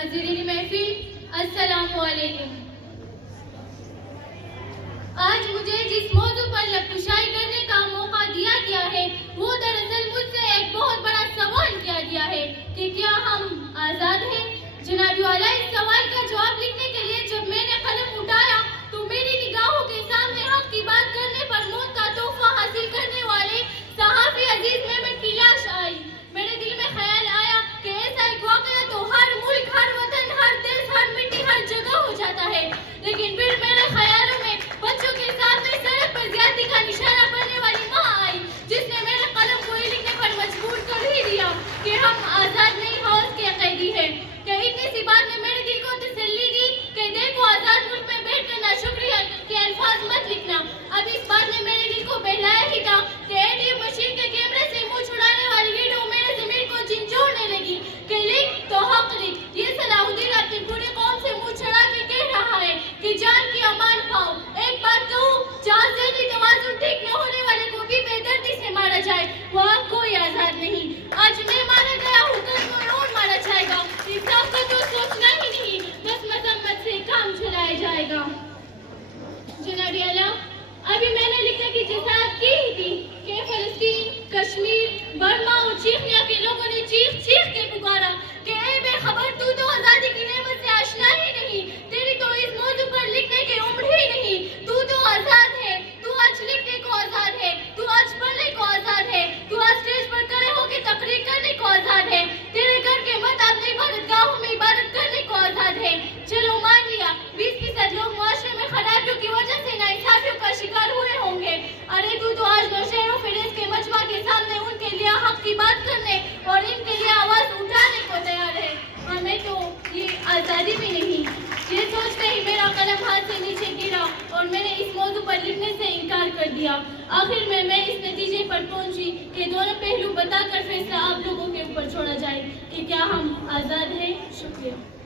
حاضرین محفل السلام علیکم۔ آج مجھے جس موضوع پر لفظ کرنے کا موقع دیا گیا ہے وہ دراصل مجھ سے ایک بہت بڑا سوال کیا گیا ہے کہ کیا ہم آزاد ہیں؟ جناب والا، اس سوال کا جواب لکھنے کے لیے جب میں نے قلم اٹھایا تو میری نگاہوں کے سامنے حق کی بات کرنے پر موت کا تحفہ حاصل کرنے والے صحافی عزیز محمد کی لاش آئی۔ میرے دل میں خیال آیا کہ ایسا ایک واقعہ تو ہر ملک، ہر وطن، ہر دیش، ہر مٹی، ہر جگہ ہو جاتا ہے، لیکن پھر میرے خیالوں میں بچوں کے سامنے سڑک پر زیادتی کا نشانہ بننے والی ماں آئی، جس نے میرے قلم کو یہ لکھنے پر مجبور کر ہی دیا کہ ہم آزاد نہیں، حوض کے قیدی ہیں۔ کہ اتنی سی بات نے میرے دل کو تسلی دی کہ دیکھو، آزاد ملک میں بیٹھ کر ناشکری کے الفاظ مت لکھنا۔ اب اس بات نے میرے دل کو بہلایا ہی تھا کہ ATM مشین کے کیمرے سے منہ چھڑانے والی ویڈیو میرے ضمیر کو جھنجھوڑنے لگی کہ لکھ تو حق لکھ۔ یہ صلاح الدین اپنی پوری قوم سے منہ چھڑا کے کہہ رہا ہے کہ جان کی امان پاؤ۔ ایک بات کہوں، جہاں ذہنی توازن ٹھیک نہ ہونے والے کو بھی بے دردی سے مارا جائے، وہاں کوئی آزاد نہیں۔ آج میں مارا گیا ہوں، کل کو اور مارا جائے گا۔ انصاف کا تو سوچنا ہی نہیں، بس مذمت سے کام چلایا جائے گا۔ جناب اعلیٰ، ابھی میں نے لکھنے کی جسارت کی ہی تھی کہ فلسطین، کشمیر، برما اور چیخنیا کے لوگوں نے چیخ چیخ کے پکارا کہ اے بے خبر، تو آزادی کی نعمت سے آشنا ہی نہیں، تیری تو اس موضوع پر لکھنے کی عمر ہی نہیں، تو آزاد ہے، تو آج لکھنے کو آزاد ہے، تو آج پڑھنے کو آزاد ہے، تو آج اسٹیج پر کھڑے ہو کے تقریر کرنے کو آزاد ہے، تیرے گھر کے مت اپنے عبادت گاہوں میں عبادت کرنے کو آزاد ہے۔ چلو مان لیا 20% لوگ معاشرے میں خرابیوں کی وجہ سے ناانصافیوں کا شکار ہوئے ہوں گے، ارے تو آج نوشہر و فیض کے مجمع کے سامنے ان کے لیے حق کی بات کرنے اور ان کے لیے آواز اٹھانے کو تیار ہے۔ ہمیں تو یہ آزادی بھی نہیں۔ یہ سوچ کے ہی میرا قلم ہاتھ سے نیچے گرا اور میں نے اس موضوع پر لکھنے سے انکار کر دیا۔ آخر میں اس نتیجے پر پہنچی کہ دونوں پہلو بتا کر فیصلہ آپ لوگوں کے اوپر چھوڑا جائے کہ کیا ہم آزاد ہیں۔ شکریہ۔